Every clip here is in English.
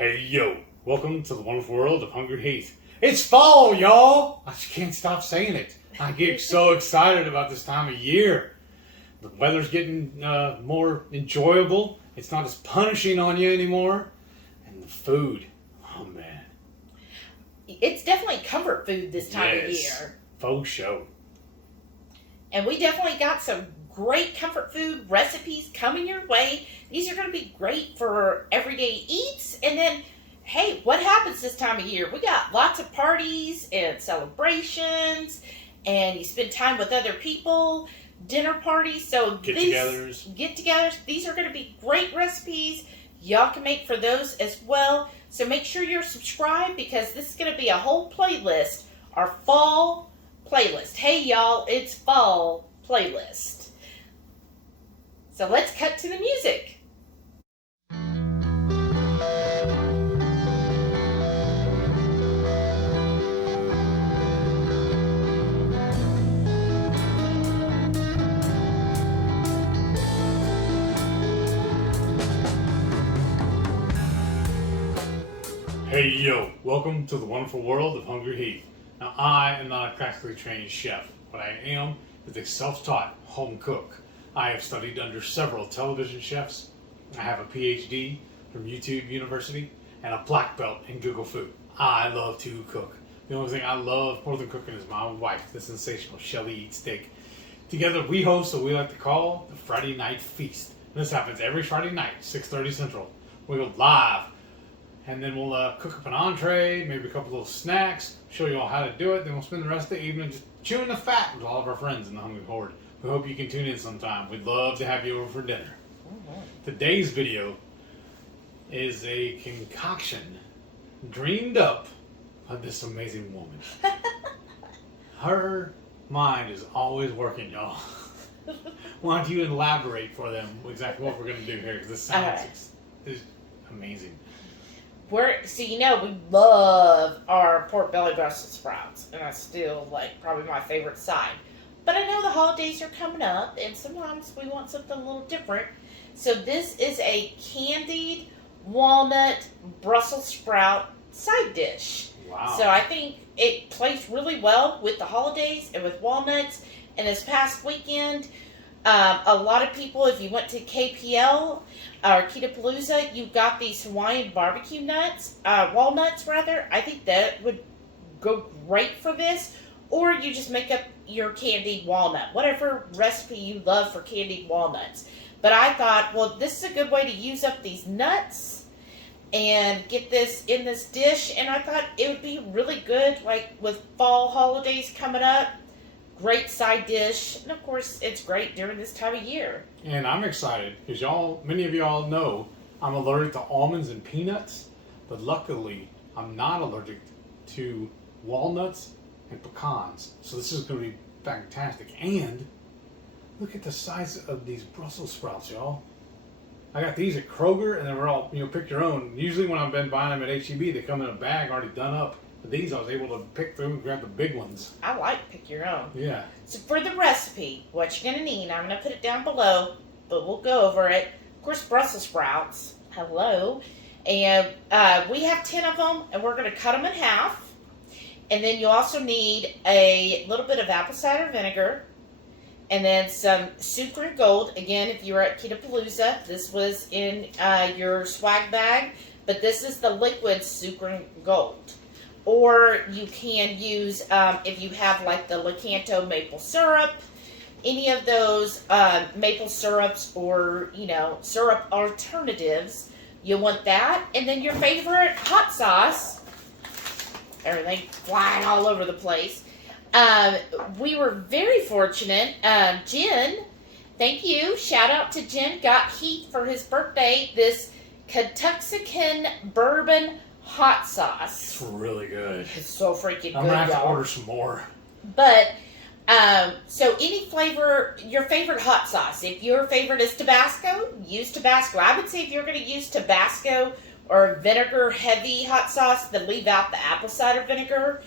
Hey yo, welcome to the wonderful world of HungryHeath. It's fall, y'all! I just can't stop saying it. I get so excited about this time of year. The weather's getting more enjoyable. It's not as punishing on you anymore. And the food, oh man. It's definitely comfort food this time of year. Faux show. And we definitely got some great comfort food recipes coming your way. These are going to be great for everyday eats. And then, hey, what happens this time of year? We got lots of parties and celebrations, and you spend time with other people, dinner parties. So get-togethers. These are going to be great recipes. Y'all can make for those as well. So make sure you're subscribed because this is going to be a whole playlist, our fall playlist. Hey, y'all, it's fall playlist. So let's cut to the music. Hey yo, welcome to the wonderful world of HungryHeath. Now I am not a classically trained chef. What I am is a self-taught home cook. I have studied under several television chefs. I have a PhD from YouTube University and a black belt in Google Food. I love to cook. The only thing I love more than cooking is my wife, the sensational Shelly Eats Steak. Together we host what we like to call the Friday Night Feast. And this happens every Friday night, 6:30 Central. We go live. And then we'll cook up an entree, maybe a couple little snacks, show you all how to do it. Then we'll spend the rest of the evening just chewing the fat with all of our friends in the HungryHorde. We hope you can tune in sometime. We'd love to have you over for dinner. Mm-hmm. Today's video is a concoction dreamed up by this amazing woman. Her mind is always working, y'all. Why don't you elaborate for them exactly what we're going to do here? Because this sounds is amazing. We love our pork belly Brussels sprouts, and that's still probably my favorite side. But I know the holidays are coming up, and sometimes we want something a little different. So this is a Candied Walnut Brussels sprout side dish. Wow. So I think it plays really well with the holidays and with walnuts. And this past weekend, a lot of people, if you went to KPL or Keto, you got these Hawaiian barbecue walnuts rather. I think that would go great for this. Or you just make up your candied walnut, whatever recipe you love for candied walnuts. But I thought, well, this is a good way to use up these nuts and get this in this dish. And I thought it would be really good, with fall holidays coming up. Great side dish. And of course, it's great during this time of year. And I'm excited because many of y'all know I'm allergic to almonds and peanuts. But luckily, I'm not allergic to walnuts and pecans. So this is going to be fantastic. And look at the size of these Brussels sprouts, y'all. I got these at Kroger, and they were all, pick your own. Usually when I've been buying them at H-E-B, they come in a bag already done up. But these I was able to pick through and grab the big ones. I like pick your own. Yeah. So for the recipe, what you're going to need, I'm going to put it down below, but we'll go over it. Of course, Brussels sprouts. Hello. And we have 10 of them, and we're going to cut them in half. And then you also need a little bit of apple cider vinegar. And then some Sukrin Gold. Again, if you were at Keto, this was in your swag bag. But this is the liquid Sukrin Gold. Or you can use, if you have the Lakanto maple syrup, any of those maple syrups or, syrup alternatives, you'll want that. And then your favorite hot sauce. Everything flying all over the place. We were very fortunate. Jen, thank you. Shout out to Jen. Got Heath for his birthday. This Kentucky bourbon hot sauce. It's really good. It's so freaking good. I'm going to have to order some more. But, so any flavor, your favorite hot sauce. If your favorite is Tabasco, use Tabasco. I would say if you're going to use Tabasco or vinegar heavy hot sauce, then leave out the apple cider vinegar.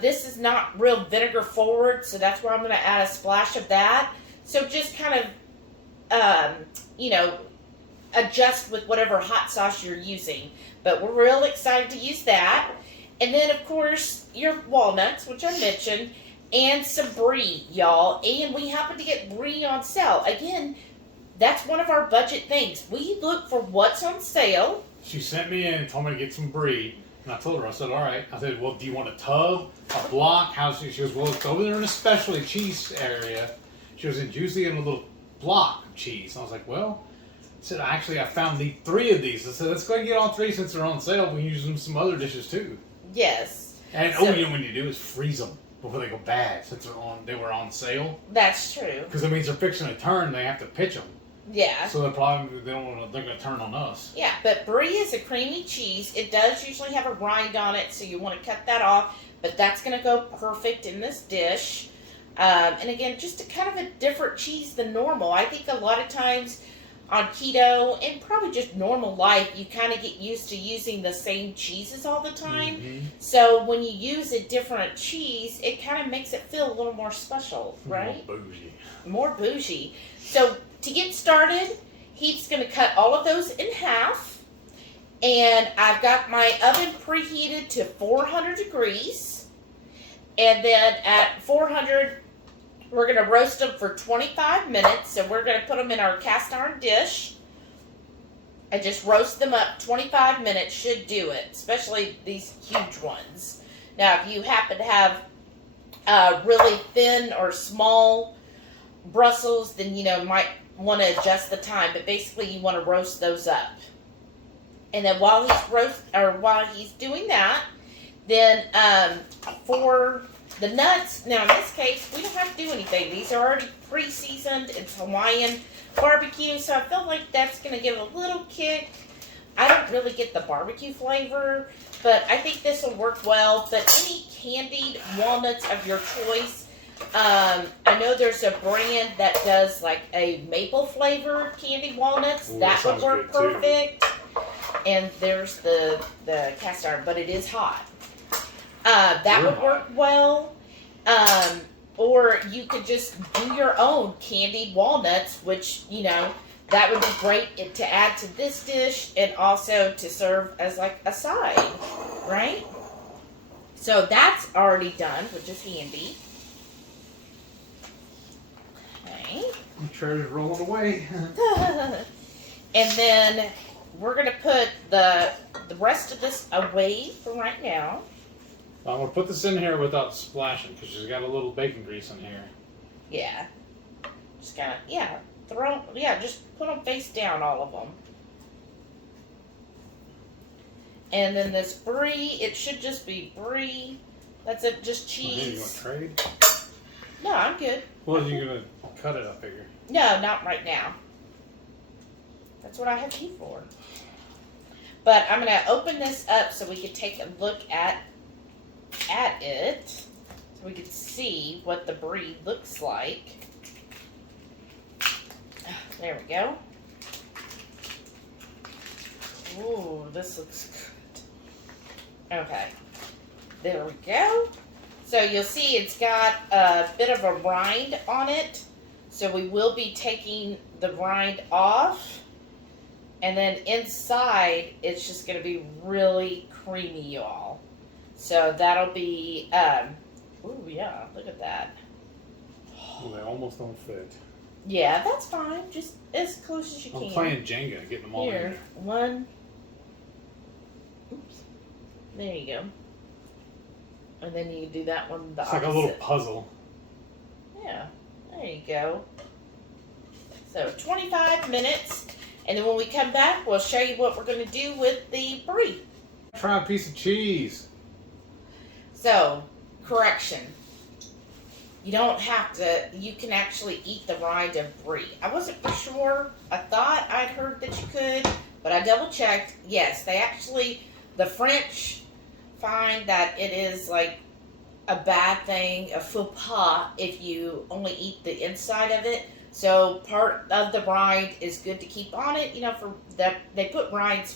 This is not real vinegar forward, so that's where I'm going to add a splash of that. So just kind of, adjust with whatever hot sauce you're using. But we're real excited to use that. And then, of course, your walnuts, which I mentioned, and some brie, y'all. And we happen to get brie on sale. Again, that's one of our budget things. We look for what's on sale. She sent me in and told me to get some brie. And I told her, I said, all right. I said, well, do you want a tub, a block? She goes, well, it's over there in the specialty cheese area. She goes, it's usually in a little block of cheese. And I was like, well, I said, actually, I found 3 of these. I said, let's go and get all 3 since they're on sale. We can use them in some other dishes, too. Yes. And, so, you know what you do is freeze them before they go bad since they were on sale. That's true. Because it means they're fixing to turn, they have to pitch them. Yeah. So they're going to turn on us. Yeah, but brie is a creamy cheese. It does usually have a rind on it, so you want to cut that off. But that's going to go perfect in this dish. And again, just a kind of a different cheese than normal. I think a lot of times on keto and probably just normal life, you kind of get used to using the same cheeses all the time. Mm-hmm. So when you use a different cheese, it kind of makes it feel a little more special, right? More bougie. More bougie. So to get started, Heath's going to cut all of those in half. And I've got my oven preheated to 400 degrees. And then at 400, we're going to roast them for 25 minutes. So we're going to put them in our cast iron dish. And just roast them up. 25 minutes should do it. Especially these huge ones. Now, if you happen to have really thin or small Brussels, then you might want to adjust the time, but basically you want to roast those up. And then while he's doing that, then for the nuts, now in this case we don't have to do anything. These are already pre-seasoned. It's Hawaiian barbecue, so I feel like that's going to give a little kick. I don't really get the barbecue flavor, but I think this will work well. But any candied walnuts of your choice. I know there's a brand that does like a maple flavored candied walnuts. Ooh, that would work perfect. Too. And there's the cast iron, but it is hot. That would work well. Or you could just do your own candied walnuts, which, that would be great to add to this dish and also to serve as like a side, right? So that's already done, which is handy. Okay. I'm sure it's rolling away. And then we're going to put the rest of this away for right now. I'm going to put this in here without splashing because she's got a little bacon grease in here. Yeah. Just kind of, just put them face down, all of them. And then this brie, it should just be brie. That's it, just cheese. You want to trade? No, I'm good. Well, you're going to cut it, I figure. No, not right now. That's what I have you for. But I'm going to open this up so we can take a look at it. So we can see what the brie looks like. There we go. Ooh, this looks good. Okay. There we go. So you'll see it's got a bit of a rind on it. So we will be taking the rind off. And then inside, it's just going to be really creamy, y'all. So that'll be, ooh, yeah, look at that. Well, they almost don't fit. Yeah, that's fine. Just as close as you I'm can. playing Jenga, getting them all in Here, there. one. Oops. There you go. And then you can do that one the It's opposite. like a little puzzle. Yeah, there you go. So 25 minutes. And then when we come back, we'll show you what we're going to do with the brie. Try a piece of cheese. So, correction. You don't have to, you can actually eat the rind of brie. I wasn't for sure. I thought I'd heard that you could, but I double checked. Yes, they actually, the French find that it is like a bad thing, a faux pas, if you only eat the inside of it. So part of the rind is good to keep on it, for that they put rinds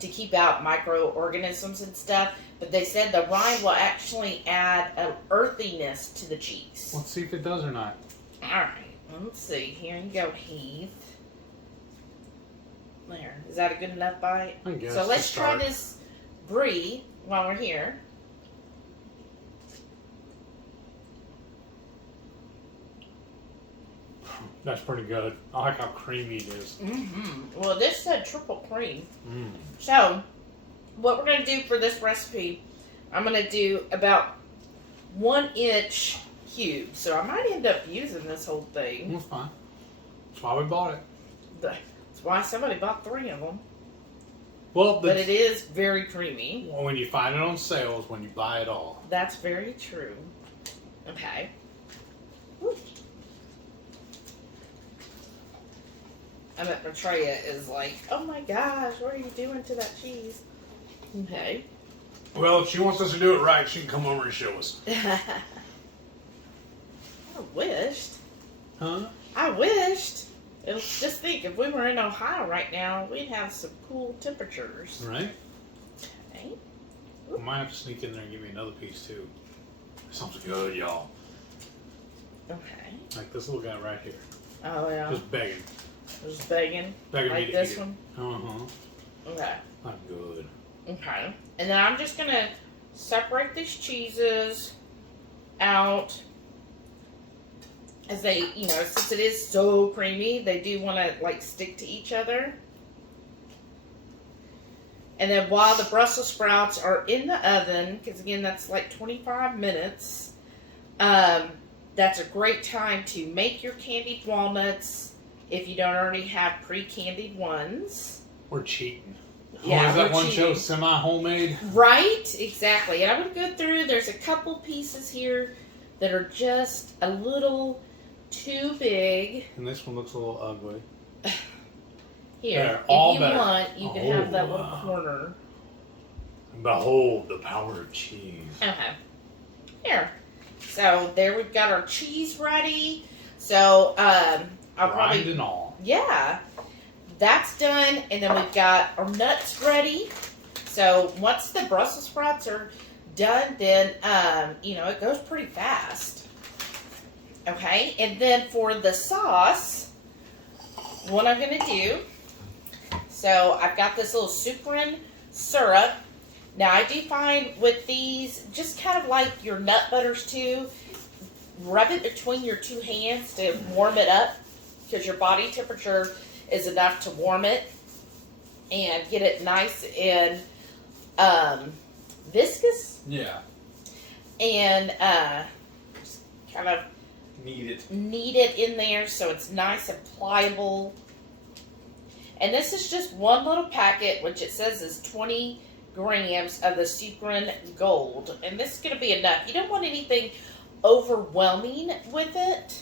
to keep out microorganisms and stuff. But they said the rind will actually add an earthiness to the cheese. Let's see if it does or not. All right, let's see. Here you go, Heath. There. Is that a good enough bite? I guess. So let's to try start. this brie while we're here. That's pretty good. I like how creamy it is. Mm-hmm. Well, this said triple cream. Mm. So, what we're going to do for this recipe, I'm going to do about 1 inch cubes. So I might end up using this whole thing. That's fine. That's why we bought it. That's why somebody bought 3 of them. Well, But it is very creamy. when you find it on sale is when you buy it all. That's very true. Okay. Woo. I bet Maitreya is like, oh my gosh, what are you doing to that cheese? Okay. Well, if she wants us to do it right, she can come over and show us. I wished. Huh? I wished. Just think, if we were in Ohio right now, we'd have some cool temperatures. Right? Okay. I might have to sneak in there and give me another piece too. Sounds good, y'all. Okay. Like this little guy right here. Oh, yeah. Just begging. Just begging. Begging me Like to this eat one? it. Uh-huh. Okay. I'm good. Okay. And then I'm just going to separate these cheeses out. As they, since it is so creamy, they do want to, like, stick to each other. And then while the Brussels sprouts are in the oven, because, again, that's like 25 minutes, that's a great time to make your candied walnuts if you don't already have pre-candied ones. We're cheating. Yeah, is that we're one show cheating. semi-homemade? Right, exactly. And I'm going to go through, there's a couple pieces here that are just a little too big. And this one looks a little ugly. Here, They're if all you better. want, you can have that little corner. Behold the power of cheese. Okay. Here. So there we've got our cheese ready. So I'll probably Rind and all. yeah, that's done, and then we've got our nuts ready. So once the Brussels sprouts are done, then it goes pretty fast. Okay, and then for the sauce, what I'm gonna do. So I've got this little Sukrin syrup. Now I do find with these, just kind of like your nut butters too, rub it between your 2 hands to warm it up, because your body temperature is enough to warm it and get it nice and viscous. Yeah. And just kind of knead it in there so it's nice and pliable. And this is just one little packet, which it says is 20 grams of the Sukrin Gold. And this is going to be enough. You don't want anything overwhelming with it.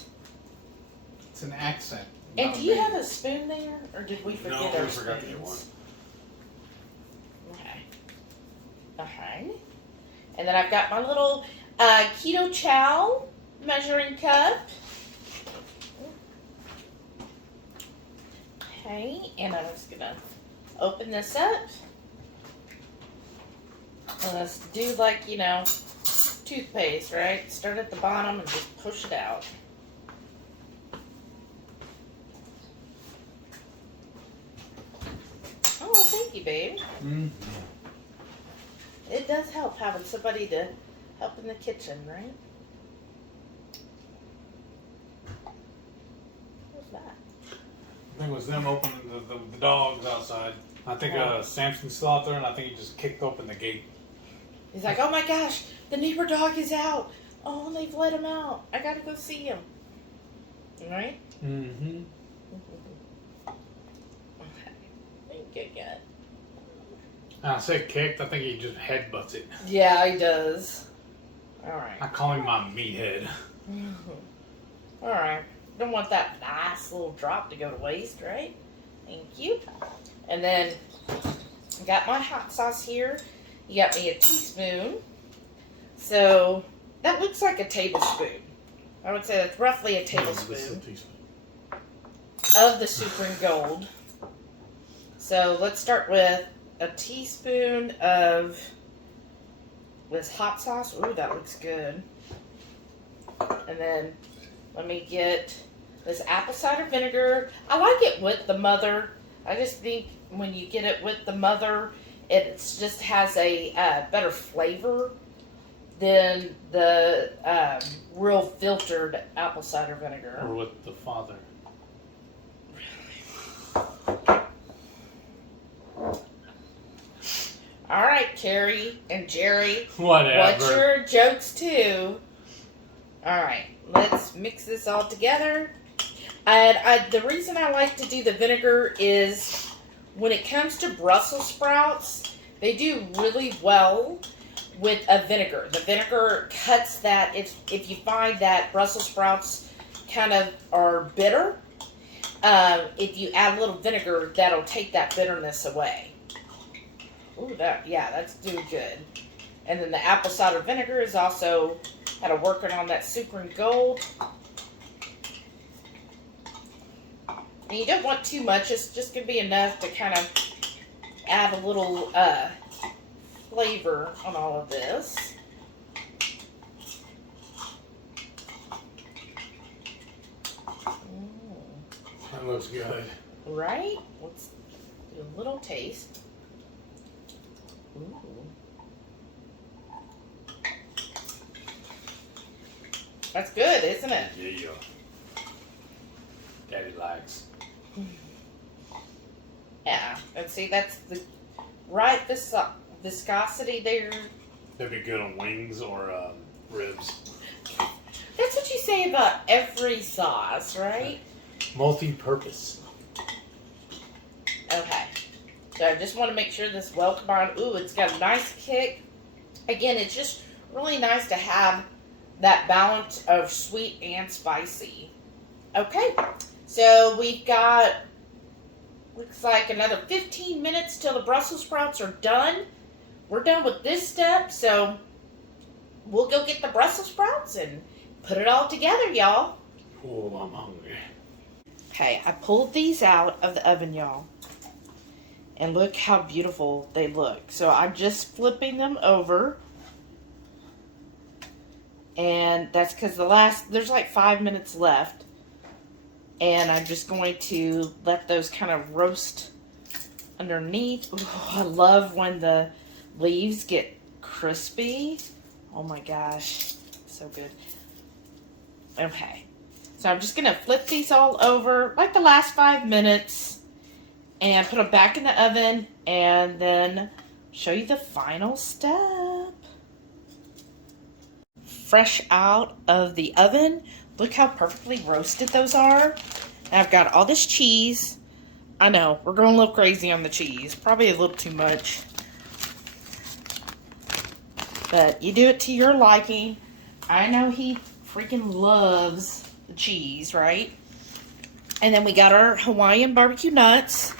It's an accent. And do you have a spoon there? Or did we forget No, our we forgot to get one. spoons? Okay. Okay. And then I've got my little Keto Chow measuring cup. Okay, and I'm just gonna open this up. And let's do like, toothpaste, right? Start at the bottom and just push it out. Oh, well, thank you, babe. Mm. It does help having somebody to help in the kitchen, right? What's that? I think it was them opening the dogs outside. I think Samson's still out there, and I think he just kicked open the gate. He's like, oh my gosh, the neighbor dog is out. Oh, they've let him out. I gotta go see him. Right? Mm-hmm. Okay. Thank you again. I said kicked. I think he just headbutts it. Yeah, he does. Alright. I call him my meathead. Alright. Don't want that nice little drop to go to waste, right? Thank you. And then, I got my hot sauce here. You got me a teaspoon. So, that looks like a tablespoon. I would say that's roughly a tablespoon of the Sukrin Gold. So, let's start with a teaspoon of this hot sauce. Ooh, that looks good. And then, let me get this apple cider vinegar. I like it with the mother I just think when you get it with the mother, it just has a better flavor than the real filtered apple cider vinegar. Or with the father. All right, Carrie and Jerry. Whatever. What's your jokes too? All right, let's mix this all together. And the reason I like to do the vinegar is when it comes to Brussels sprouts, they do really well with a vinegar. The vinegar cuts that. If you find that Brussels sprouts kind of are bitter, if you add a little vinegar, that'll take that bitterness away. Ooh, that's doing good. And then the apple cider vinegar is also kind of working on that Sukrin Gold. And you don't want too much. It's just going to be enough to kind of add a little flavor on all of this. That looks good. Right? Let's do a little taste. Ooh. That's good, isn't it? Yeah. Daddy likes. Yeah, and see, that's the right viscosity there. That'd be good on wings or ribs. That's what you say about every sauce, right? Multi-purpose. Okay. So I just want to make sure this is well combined. Ooh, it's got a nice kick. Again, it's just really nice to have that balance of sweet and spicy. Okay. So we've got, looks like another 15 minutes till the Brussels sprouts are done. We're done with this step, so we'll go get the Brussels sprouts and put it all together, y'all. Oh, I'm hungry. Okay, I pulled these out of the oven, y'all. And look how beautiful they look. So I'm just flipping them over. And that's because there's like 5 minutes left. And I'm just going to let those kind of roast underneath. Ooh, I love when the leaves get crispy. Oh my gosh, so good. Okay, so I'm just going to flip these all over like the last 5 minutes and put them back in the oven and then show you the final step. Fresh out of the oven. Look how perfectly roasted those are. And I've got all this cheese. I know, we're going a little crazy on the cheese. Probably a little too much. But you do it to your liking. I know he freaking loves the cheese, right? And then we got our Hawaiian barbecue nuts.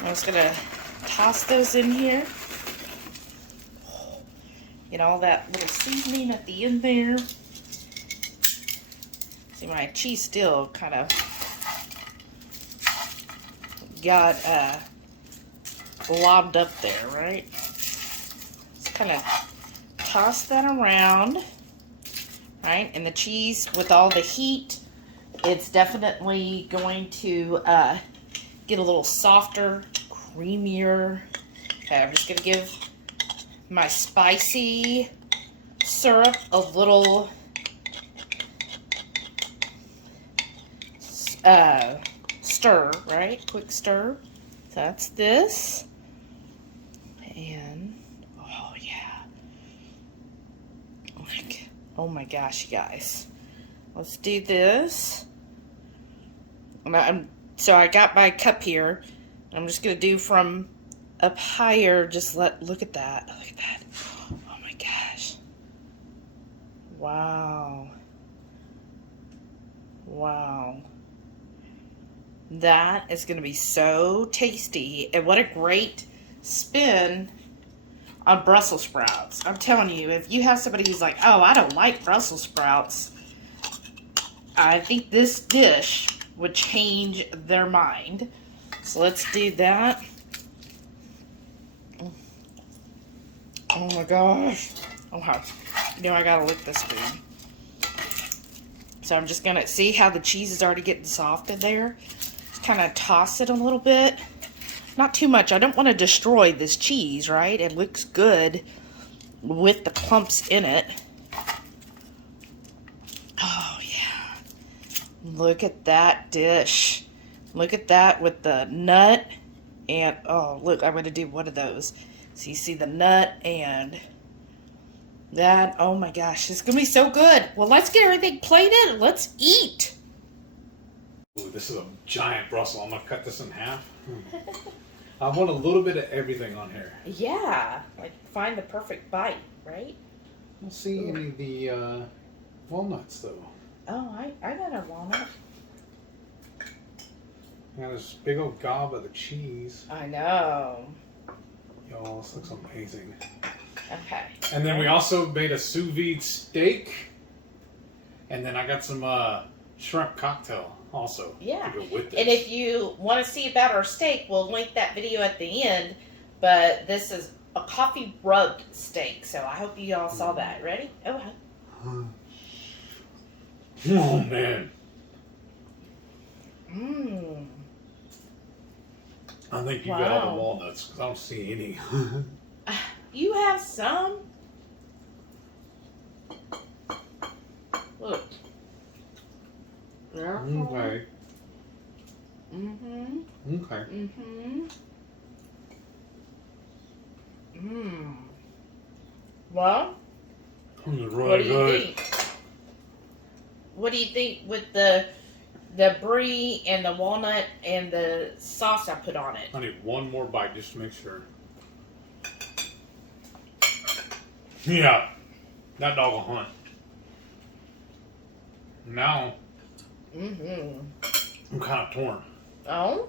I'm just going to toss those in here. Get all that little seasoning at the end there. See, my cheese still kind of got lobbed up there, right? Just kind of toss that around, right? And the cheese, with all the heat, it's definitely going to get a little softer, creamier. Okay, I'm just going to give my spicy syrup a little stir, right? Quick stir. So that's this. And, oh yeah. Oh my gosh, you guys. Let's do this. So I got my cup here. I'm just going to do from up higher. Just look at that. Look at that. Oh my gosh. Wow. Wow. That is going to be so tasty. And what a great spin on Brussels sprouts. I'm telling you, if you have somebody who's like, oh, I don't like Brussels sprouts, I think this dish would change their mind. So let's do that. Oh my gosh. Okay. You know I gotta lick this spoon. So I'm just gonna see how the cheese is already getting soft in there. Just kind of toss it a little bit. not too much. I don't want to destroy this cheese, right? It looks good with the clumps in it. Oh, yeah. Look at that dish. Look at that with the nut. And, oh, look, I'm going to do one of those. So you see the nut and that. Oh, my gosh. It's going to be so good. Well, let's get everything plated and let's eat. Ooh, this is a giant Brussels. I'm going to cut this in half. I want a little bit of everything on here. Yeah. Like, find the perfect bite, right? I don't see any of the walnuts, though. Oh, I got a walnut. Got this big old gob of the cheese. I know. Y'all, this looks amazing. Okay. And then we also made a sous vide steak. And then I got some shrimp cocktail also. Yeah. To go with this. And if you want to see about our steak, we'll link that video at the end. But this is a coffee rubbed steak. So I hope you all saw that. Ready? Oh, oh man. Mmm. I think you got all the walnuts because I don't see any. You have some? Look. There. Okay. Mm-hmm. Okay. Mm-hmm. Mmm. Well, Really what do you good. think? What do you think with the brie and the walnut and the sauce I put on it? I need one more bite just to make sure. Yeah, that dog will hunt. Now, Mm-hmm. I'm kind of torn. Oh?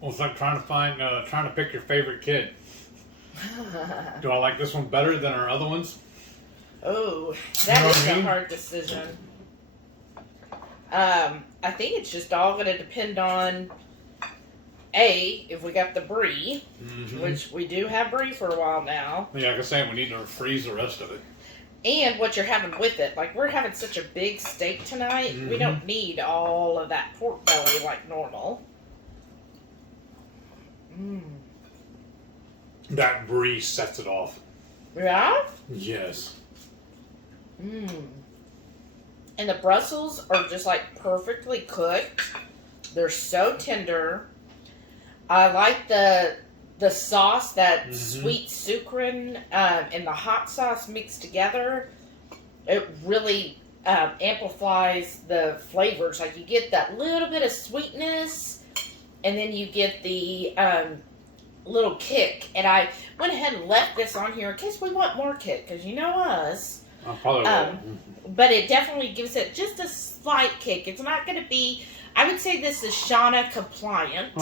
Well, it's like trying to pick your favorite kid. Do I like this one better than our other ones? Oh, that You know is what I a mean? hard decision. I think it's just all going to depend on if we got the brie, which we do have brie for a while now, Yeah, like I say, we need to freeze the rest of it. and what you're having with it. Like, we're having such a big steak tonight, we don't need all of that pork belly like normal. Mmm. That brie sets it off. Yeah? Yes. Mmm. And the Brussels are just like perfectly cooked. They're so tender. I like the sauce, that sweet Sukrin and the hot sauce mixed together. It really amplifies the flavors. Like, you get that little bit of sweetness, and then you get the little kick. And I went ahead and left this on here in case we want more kick, because you know us. I probably will. But it definitely gives it just a slight kick. It's not going to be, I would say this is Shauna compliant.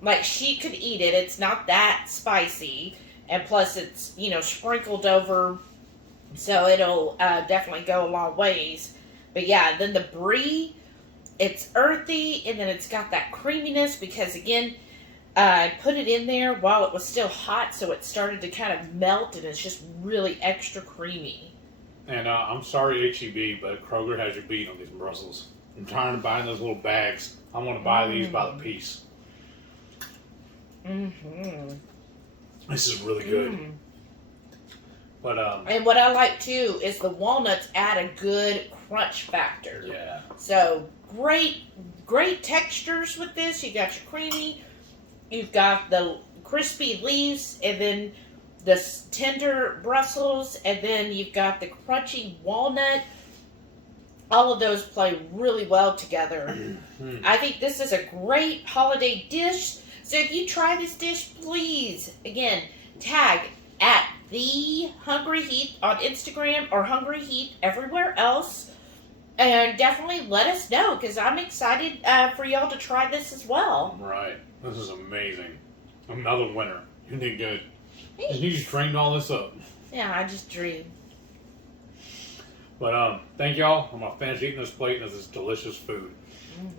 Like, she could eat it. It's not that spicy. And plus it's, sprinkled over. So it'll definitely go a long ways. But yeah, then the brie, it's earthy. And then it's got that creaminess because, again, I put it in there while it was still hot. So it started to kind of melt. And it's just really extra creamy. And I'm sorry, HEB, but Kroger has your beat on these Brussels. I'm trying to buy those little bags. I want to buy these by the piece. This is really good. But and what I like too is the walnuts add a good crunch factor. Yeah. So great textures with this. You got your creamy, you've got the crispy leaves, and then the tender Brussels, and then you've got the crunchy walnut. All of those play really well together. I think this is a great holiday dish. So if you try this dish, please, again, tag at the HungryHeath on Instagram or HungryHeath everywhere else. And definitely let us know, because I'm excited for y'all to try this as well. Right. This is amazing. Another winner. You did good. Hey. You just trained all this up. Yeah, I just dreamed. But thank y'all. I'm gonna finish eating this plate of this delicious food.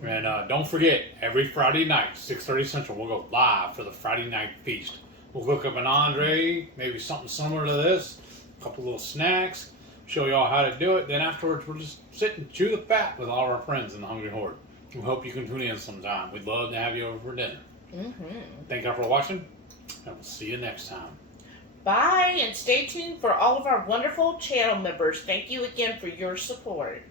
And don't forget, every Friday night, 6:30 Central, we'll go live for the Friday night feast. We'll cook up an entree, maybe something similar to this, a couple little snacks, show y'all how to do it. Then afterwards, we'll just sit and chew the fat with all our friends in the Hungry Horde. We hope you can tune in sometime. We'd love to have you over for dinner. Thank y'all for watching, and we'll see you next time. Bye, and stay tuned for all of our wonderful channel members. Thank you again for your support.